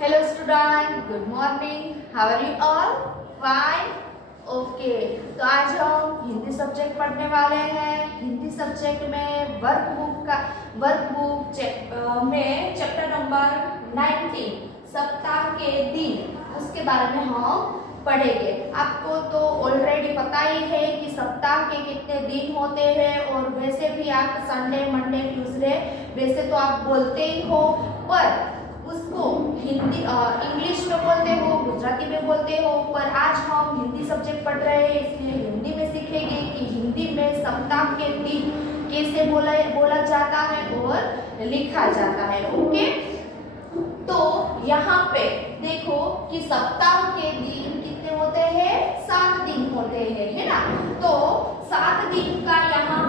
Hello student, good morning. How are you all? Fine. Okay तो आज हम Hindi subject पढ़ने वाले हैं। हिंदी सब्जेक्ट में वर्कबुक में चैप्टर नंबर 19 सप्ताह के दिन, उसके बारे में हम पढ़ेंगे। आपको तो ऑलरेडी पता ही है कि सप्ताह के कितने दिन होते हैं, और वैसे भी आप संडे मंडे ट्यूसडे वैसे तो आप बोलते ही हो, पर उसको हिंदी इंग्लिश में बोलते हो, गुजराती में बोलते हो। पर आज हम हिंदी सब्जेक्ट पढ़ रहे हैं, इसलिए हिंदी में सीखेंगे कि हिंदी में सप्ताह के दिन कैसे बोला जाता है और लिखा जाता है। ओके, तो यहाँ पे देखो कि सप्ताह के दिन कितने होते हैं? 7 दिन होते हैं, है ना। तो 7 दिन का यहाँ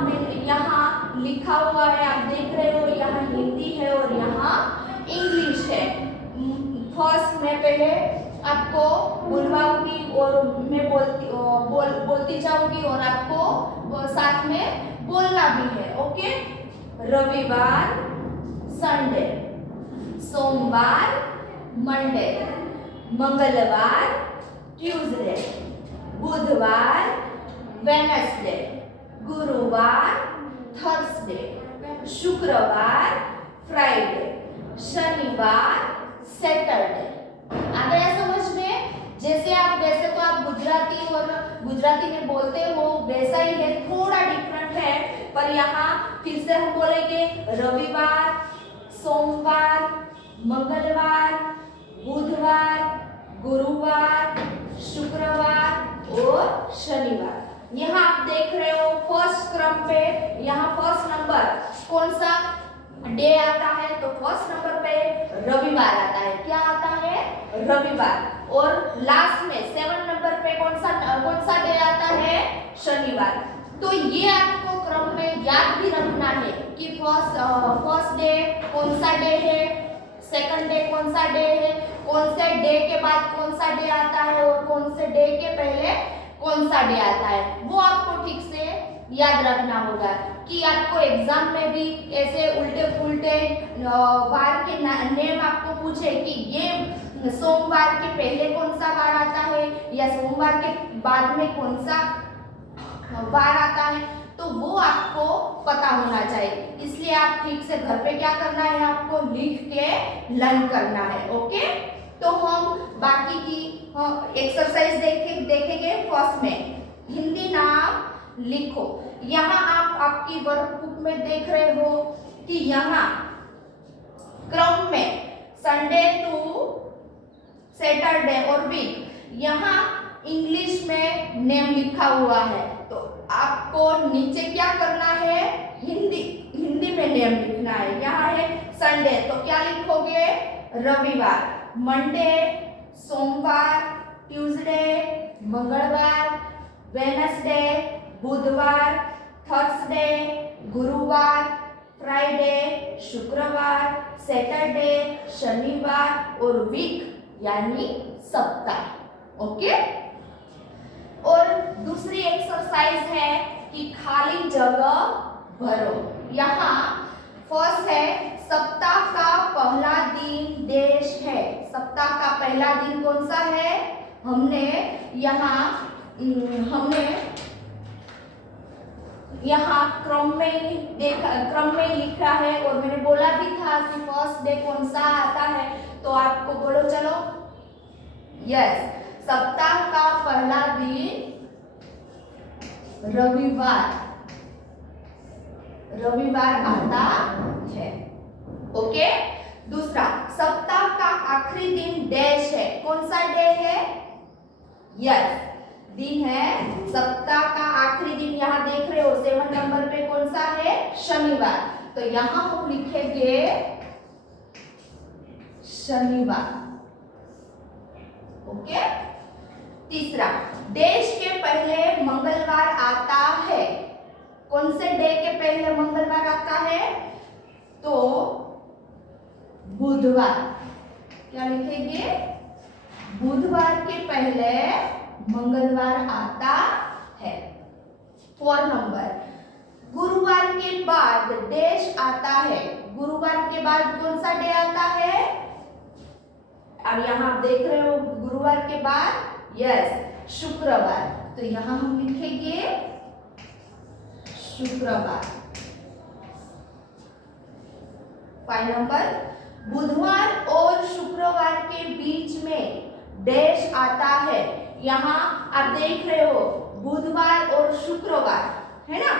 लिखा हुआ है, आप देख रहे हो। यहाँ हिंदी है और यहाँ इंग्लिश है। फर्स्ट में पहले आपको बुलवाऊंगी और मैं बोलती जाऊंगी, और आपको साथ में बोलना भी है। ओके, रविवार संडे, सोमवार मंडे, मंगलवार ट्यूसडे, बुधवार वेडनेसडे, गुरुवार थर्सडे, शुक्रवार फ्राइडे, शनिवार सैटरडे। आ गया समझ में? जैसे तो आप गुजराती में बोलते हो वैसा ही है, थोड़ा डिफरेंट है। पर यहाँ फिर से हम बोलेंगे रविवार, सोमवार, मंगलवार, बुधवार, गुरुवार, शुक्रवार और शनिवार। यहाँ आप देख रहे हो फर्स्ट क्रम पे, यहाँ फर्स्ट नंबर कौन सा डे आता है? तो फर्स्ट नंबर पे रविवार आता है। क्या आता है? रविवार। और लास्ट में 7 नंबर पे कौन सा डे आता है? शनिवार। तो ये आपको क्रम में याद भी रखना है कि फर्स्ट डे कौन सा डे है, सेकंड डे कौन सा डे है, कौन से डे के बाद कौन सा डे आता है, और कौन से डे के पहले कौन सा डे आता है। वो आपको ठीक से याद रखना होगा कि आपको एग्जाम में भी ऐसे उल्टे पुल्टे वार के नेम आपको पूछे कि ये सोमवार के पहले कौन सा वार आता है या सोमवार के बाद में कौन सा वार आता है, तो वो आपको पता होना चाहिए। इसलिए आप ठीक से घर पे क्या करना है, आपको लिख के लर्न करना है। ओके, तो हम बाकी की एक्सरसाइज देखेंगे। फर्स्ट में हिंदी नाम लिखो। यहाँ आप आपकी वर्कबुक में देख रहे हो कि यहाँ क्रम में संडे टू सैटरडे और वीक, यहाँ इंग्लिश में नेम लिखा हुआ है। तो आपको नीचे क्या करना है? हिंदी में नेम लिखना है। यहाँ है संडे, तो क्या लिखोगे? रविवार, मंडे, सोमवार, ट्यूसडे, मंगलवार, वेडनेसडे, बुधवार, थर्सडे, गुरुवार, फ्राइडे, शुक्रवार, सैटरडे, शनिवार और वीक यानी सप्ताह। ओके, और दूसरी एक्सरसाइज है कि खाली जगह भरो। यहाँ फर्स्ट है सप्ताह का पहला दिन देश है। सप्ताह का पहला दिन कौन सा है? हमने यहाँ क्रम में लिखा है, और मैंने बोला भी था कि फर्स्ट डे कौन सा आता है। तो आपको बोलो, चलो। यस, सप्ताह का पहला दिन रविवार आता है। ओके, दूसरा सप्ताह का आखिरी दिन डैश है। कौन सा डे है? यस, दिन है सप्ताह का आखिरी दिन। यहाँ देख रहे हो 7 नंबर पे कौन सा है? शनिवार। तो यहाँ हम लिखेंगे शनिवार। ओके, तीसरा देश के पहले मंगलवार आता है। कौन से डे के पहले मंगलवार आता है? तो बुधवार। क्या लिखेंगे? बुधवार के पहले मंगलवार आता है। 4 नंबर गुरुवार के बाद देश आता है। गुरुवार के बाद कौन सा डे आता है? अब यहाँ आप देख रहे हो गुरुवार के बाद यस शुक्रवार, तो यहाँ हम लिखेंगे शुक्रवार। 5 नंबर, बुधवार और शुक्रवार के बीच में डैश आता है। यहाँ आप देख रहे हो बुधवार और शुक्रवार है ना,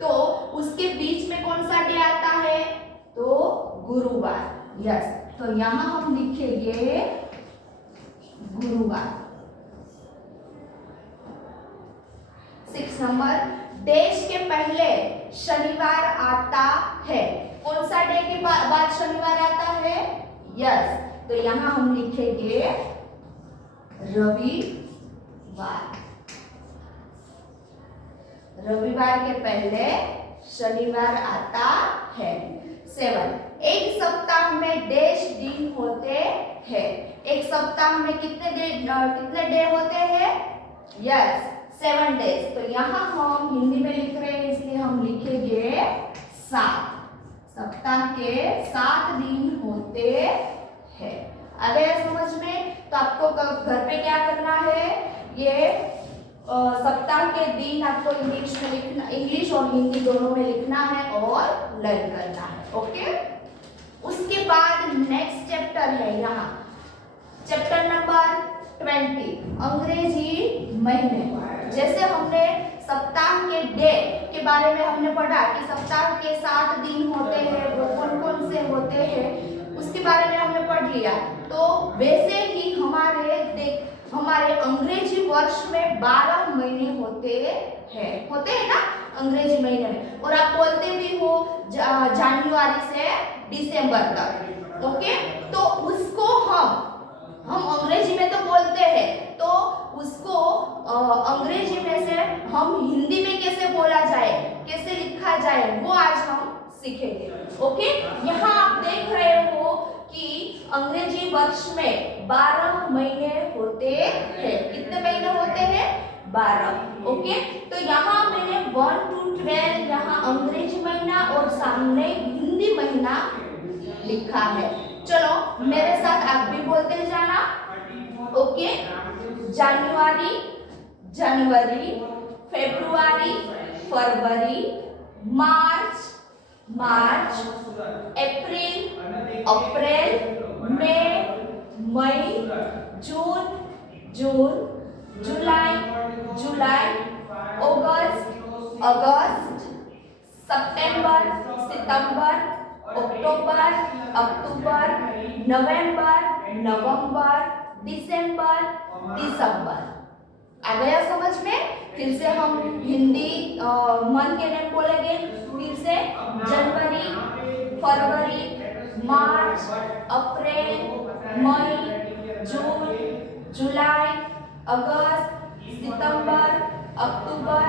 तो उसके बीच में कौन सा डे आता है, तो गुरुवार। यस, तो यहाँ हम लिखेंगे गुरुवार। 6 नंबर, डैश के पहले शनिवार आता है। कौन सा डे के बाद शनिवार आता है, यस, तो यहाँ हम लिखेंगे रविवार। रविवार के पहले शनिवार आता है। 7, एक सप्ताह में डैश दिन होते हैं। एक सप्ताह में कितने डे होते हैं, यस 7 डेज। तो यहाँ हम हिंदी में लिख रहे हैं इसलिए हम लिखेंगे 7। सप्ताह के 7 दिन होते हैं। आ गया समझ में? तो आपको घर पे क्या करना है, ये सप्ताह के दिन आपको इंग्लिश में लिखना, इंग्लिश और हिंदी दोनों में लिखना है और लर्न करना है। ओके, उसके बाद नेक्स्ट चैप्टर है यहाँ चैप्टर नंबर 20 अंग्रेजी महीने। जैसे हमने सप्ताह के डे के बारे में हमने पढ़ा कि सप्ताह के 7 दिन होते हैं, वो कौन कौन से होते हैं उसके बारे में हमने पढ़ लिया। तो वैसे ही हमारे अंग्रेजी वर्ष में 12 महीने होते हैं ना अंग्रेजी महीने में, और आप बोलते भी हो जनवरी से दिसंबर तक। ओके, तो उसको हम अंग्रेजी में तो बोलते हैं, तो उसको अंग्रेजी में से हम हिंदी में कैसे बोला जाए, कैसे लिखा जाए, वो आज हम सीखेंगे। ओके, यहाँ आप देख रहे हो कि अंग्रेजी वर्ष में 12 महीने होते हैं। कितने महीने होते हैं, 12। ओके, तो यहाँ मैंने 1 to 12 यहाँ अंग्रेजी महीना और सामने हिंदी महीना लिखा है। चलो मेरे साथ आप भी बोलते जाना। ओके, जनवरी, फरवरी, मार्च, अप्रैल, मई, जून, जुलाई, अगस्त, सितंबर, अक्टूबर, नवंबर, दिसंबर। आ गया समझ में? फिर से हम हिंदी मंथ के नेम बोलेंगे। फिर से जनवरी, फरवरी, मार्च, अप्रैल, मई, जून, जुलाई, अगस्त, सितंबर, अक्टूबर,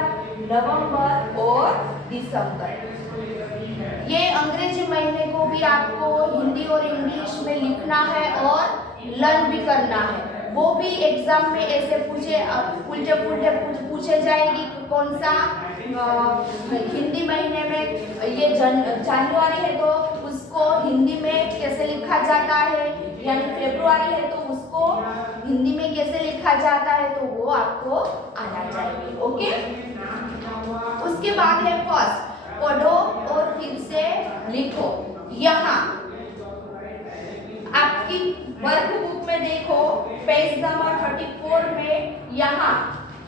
नवंबर और दिसंबर। ये अंग्रेजी महीने को भी आपको हिंदी और इंग्लिश में लिखना है और लर्न भी करना है। वो भी एग्जाम में ऐसे पूछे जाएगी कि कौन सा हिंदी महीने में ये जनवरी है तो उसको हिंदी में कैसे लिखा जाता है, यानी फरवरी है तो उसको हिंदी में कैसे लिखा जाता है, तो वो आपको आना चाहिए। ओके, उसके बाद है फर्स्ट, पढ़ो और फिर से लिखो। यहाँ आपकी वर्कबुक में देखो पेज नंबर 34 में यहाँ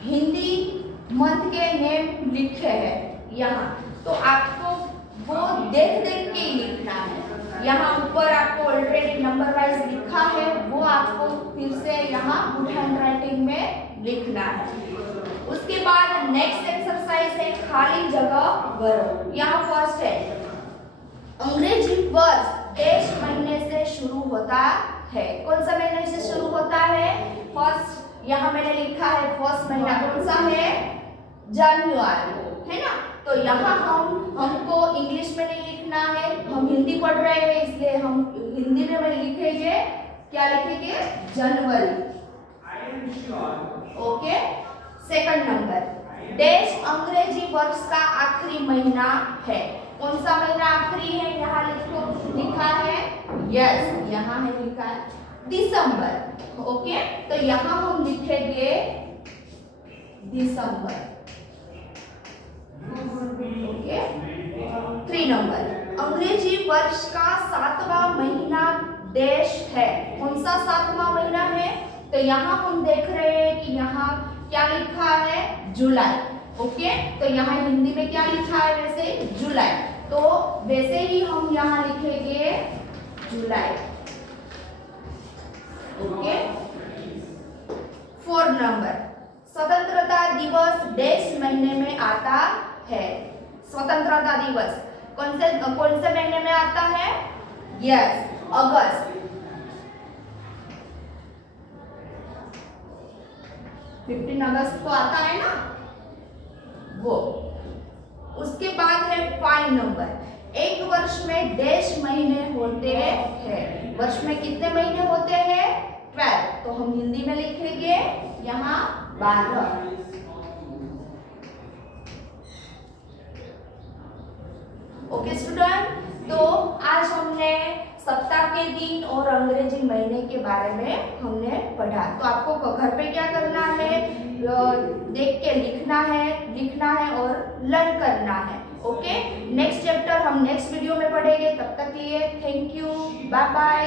हिंदी मंथ के नेम लिखे हैं यहाँ, तो आपको वो देख के ही लिखना है। यहाँ ऊपर आपको ऑलरेडी नंबर वाइज लिखा है, वो आपको फिर से यहाँ गुड हैंड राइटिंग में लिखना है। उसके बाद नेक्स्ट एक्सरसाइज है खाली जगह भरो। यहाँ फर्स्ट है अंग्रेजी वर्ष डैश महीने से शुरू होता है। कौन सा महीने से शुरू होता है, फर्स्ट। यहाँ मैंने लिखा है फर्स्ट महीना कौन सा है, जनवरी है ना। तो यहाँ हमको इंग्लिश में नहीं लिखना है, हम हिंदी पढ़ रहे हैं इसलिए हम हिंदी में लिखेंगे, क्या लिखेंगे, जनवरी। ओके, सेकंड नंबर, डैश अंग्रेजी वर्ष का आखिरी महीना है। कौन सा महीना आखिरी है, यहाँ लिखा है, यस यहाँ है लिखा है दिसंबर। ओके, तो यहाँ हम लिखेंगे दिसंबर। ओके, 3 नंबर, अंग्रेजी वर्ष का 7वां महीना डैश है। कौन सा 7वां महीना है? तो यहाँ हम देख रहे हैं कि यहाँ क्या लिखा है? जुलाई। ओके, तो यहाँ हिंदी में क्या लिखा है वैसे? जुलाई। तो वैसे ही हम यहाँ लिखेंगे जुलाई। ओके, 4 नंबर, स्वतंत्रता दिवस डैश महीने में आता है। स्वतंत्रता दिवस कौन से महीने में आता है? यस, अगस्त। 15 अगस्त को आता है ना वो। उसके बाद है 5 नंबर, एक वर्ष में डैश महीने होते हैं। वर्ष में कितने महीने होते हैं? 12। तो हम हिंदी में लिखेंगे यहाँ 12। ओके स्टूडेंट, तो आज हमने सप्ताह के दिन और अंग्रेजी महीने के बारे में हमने पढ़ा। तो आपको घर पे क्या करना है? देख के लिखना है और लर्न करना है। ओके, नेक्स्ट चैप्टर हम नेक्स्ट वीडियो में पढ़ेंगे। तब तक के लिए थैंक यू, बाय बाय।